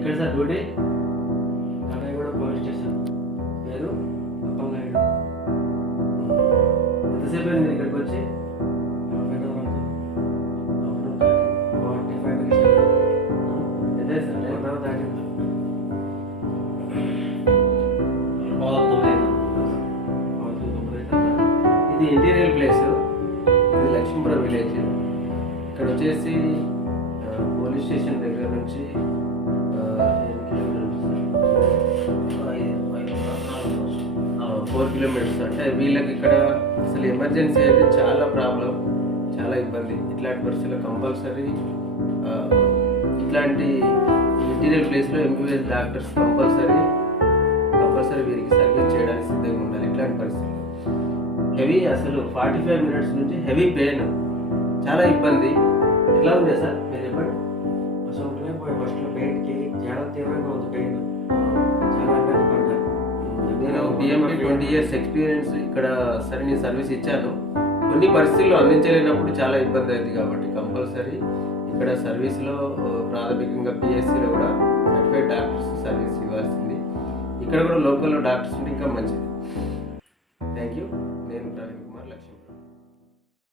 ఇక్కడ sir duty కడాయిగూడ police station పేరు అప్పలనాయుడు. ఎంతసేపు అయింది మీరు ఇక్కడికి వచ్చి? 45 minutes. అదే సార్ 1 hour దాటింది. ఇది ఇంటీరియర్ ప్లేస్, ఇది లక్ష్మీపురం విలేజ్. ఇక్కడ వచ్చేసి పోలీస్ స్టేషన్ దగ్గర నుంచి 4 కిలోమీటర్స్. అంటే వీళ్ళకి ఇక్కడ అసలు ఎమర్జెన్సీ అయితే చాలా ప్రాబ్లం, చాలా ఇబ్బంది. ఇట్లాంటి పరిస్థితుల్లో కంపల్సరీ ఇట్లాంటి ఇంటీరియర్ ప్లేస్లో ఎంబీబీఎస్ డాక్టర్స్ కంపల్సరీ వీరికి సర్వీస్ చేయడానికి సిద్ధంగా ఉండాలి. ఇట్లాంటి పరిస్థితులు హెవీ, అసలు 45 minutes నుంచి హెవీ పెయిన్, చాలా ఇబ్బంది. ఎట్లా ఉంది సార్ మీరు చెప్పండి? అసలు ఫస్ట్లో పెయిన్కి చాలా తీవ్రంగా ఉంది. పెయిన్ చాలా ఇబ్బంది పడ్డాను. నేను బిఎండి 20 years ఎక్స్పీరియన్స్ ఇక్కడ సరే నేను సర్వీస్ ఇచ్చాను. కొన్ని పరిస్థితుల్లో అందించలేనప్పుడు చాలా ఇబ్బంది అవుతుంది. కాబట్టి కంపల్సరీ ఇక్కడ సర్వీస్లో ప్రాథమికంగా పిఎస్సిలో కూడా సర్టిఫైడ్ డాక్టర్స్ సర్వీస్ ఇవ్వాల్సింది. ఇక్కడ కూడా లోకల్లో డాక్టర్స్ ఉంటే ఇంకా మంచిది.